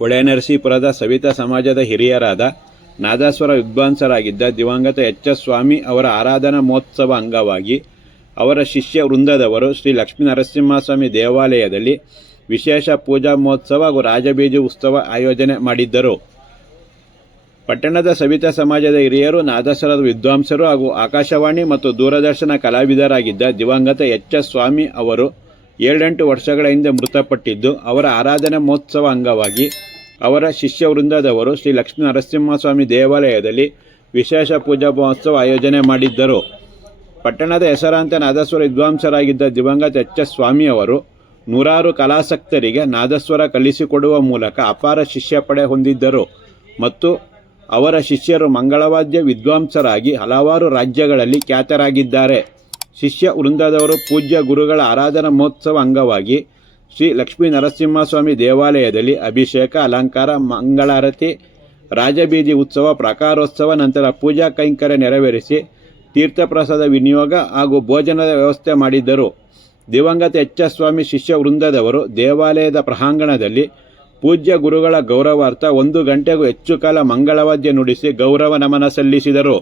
ಹೊಳೆನರಸೀಪುರದ ಸವಿತಾ ಸಮಾಜದ ಹಿರಿಯರಾದ ನಾದಸ್ವರ ವಿದ್ವಾಂಸರಾಗಿದ್ದ ದಿವಂಗತ ಎಚ್ ಎಸ್ ಸ್ವಾಮಿ ಅವರ ಆರಾಧನಾ ಮಹೋತ್ಸವ ಅಂಗವಾಗಿ ಅವರ ಶಿಷ್ಯ ವೃಂದದವರು ಶ್ರೀ ಲಕ್ಷ್ಮೀ ನರಸಿಂಹಸ್ವಾಮಿ ದೇವಾಲಯದಲ್ಲಿ ವಿಶೇಷ ಪೂಜಾ ಮಹೋತ್ಸವ ಹಾಗೂ ರಾಜಬೀಜಿ ಉತ್ಸವ ಆಯೋಜನೆ ಮಾಡಿದ್ದರು. ಪಟ್ಟಣದ ಸವಿತಾ ಸಮಾಜದ ಹಿರಿಯರು, ನಾದಸ್ವರದ ವಿದ್ವಾಂಸರು ಹಾಗೂ ಆಕಾಶವಾಣಿ ಮತ್ತು ದೂರದರ್ಶನ ಕಲಾವಿದರಾಗಿದ್ದ ದಿವಂಗತ ಎಚ್ ಎಸ್ ಸ್ವಾಮಿ ಅವರು 7-8 ವರ್ಷಗಳ ಹಿಂದೆ ಮೃತಪಟ್ಟಿದ್ದು, ಅವರ ಆರಾಧನಾ ಮಹೋತ್ಸವ ಅಂಗವಾಗಿ ಅವರ ಶಿಷ್ಯ ವೃಂದದವರು ಶ್ರೀ ಲಕ್ಷ್ಮೀ ನರಸಿಂಹಸ್ವಾಮಿ ದೇವಾಲಯದಲ್ಲಿ ವಿಶೇಷ ಪೂಜಾ ಮಹೋತ್ಸವ ಆಯೋಜನೆ ಮಾಡಿದ್ದರು. ಪಟ್ಟಣದ ಹೆಸರಾಂತ ನಾದಸ್ವರ ವಿದ್ವಾಂಸರಾಗಿದ್ದ ದಿವಂಗತ ಎಚ್ ಎಸ್ ಸ್ವಾಮಿ ಅವರು ನೂರಾರು ಕಲಾಸಕ್ತರಿಗೆ ನಾದಸ್ವರ ಕಲಿಸಿಕೊಡುವ ಮೂಲಕ ಅಪಾರ ಶಿಷ್ಯ ಪಡೆ ಹೊಂದಿದ್ದರು ಮತ್ತು ಅವರ ಶಿಷ್ಯರು ಮಂಗಳವಾದ್ಯ ವಿದ್ವಾಂಸರಾಗಿ ಹಲವಾರು ರಾಜ್ಯಗಳಲ್ಲಿ ಖ್ಯಾತರಾಗಿದ್ದಾರೆ. ಶಿಷ್ಯ ವೃಂದದವರು ಪೂಜ್ಯ ಗುರುಗಳ ಆರಾಧನಾ ಮಹೋತ್ಸವ ಅಂಗವಾಗಿ ಶ್ರೀ ಲಕ್ಷ್ಮೀ ನರಸಿಂಹಸ್ವಾಮಿ ದೇವಾಲಯದಲ್ಲಿ ಅಭಿಷೇಕ, ಅಲಂಕಾರ, ಮಂಗಳಾರತಿ, ರಾಜಬೀದಿ ಉತ್ಸವ, ಪ್ರಕಾರೋತ್ಸವ ನಂತರ ಪೂಜಾ ಕೈಂಕರ್ಯ ನೆರವೇರಿಸಿ ತೀರ್ಥಪ್ರಸಾದ ವಿನಿಯೋಗ ಹಾಗೂ ಭೋಜನದ ವ್ಯವಸ್ಥೆ ಮಾಡಿದ್ದರು. ದಿವಂಗತ ಎಚ್ ಎಸ್ ಸ್ವಾಮಿ ಶಿಷ್ಯ ವೃಂದದವರು ದೇವಾಲಯದ ಪ್ರಾಂಗಣದಲ್ಲಿ ಪೂಜ್ಯ ಗುರುಗಳ ಗೌರವಾರ್ಥ 1 ಗಂಟೆಗೂ ಹೆಚ್ಚು ಕಾಲ ಮಂಗಳವಾದ್ಯ ನುಡಿಸಿ ಗೌರವ ನಮನ ಸಲ್ಲಿಸಿದರು.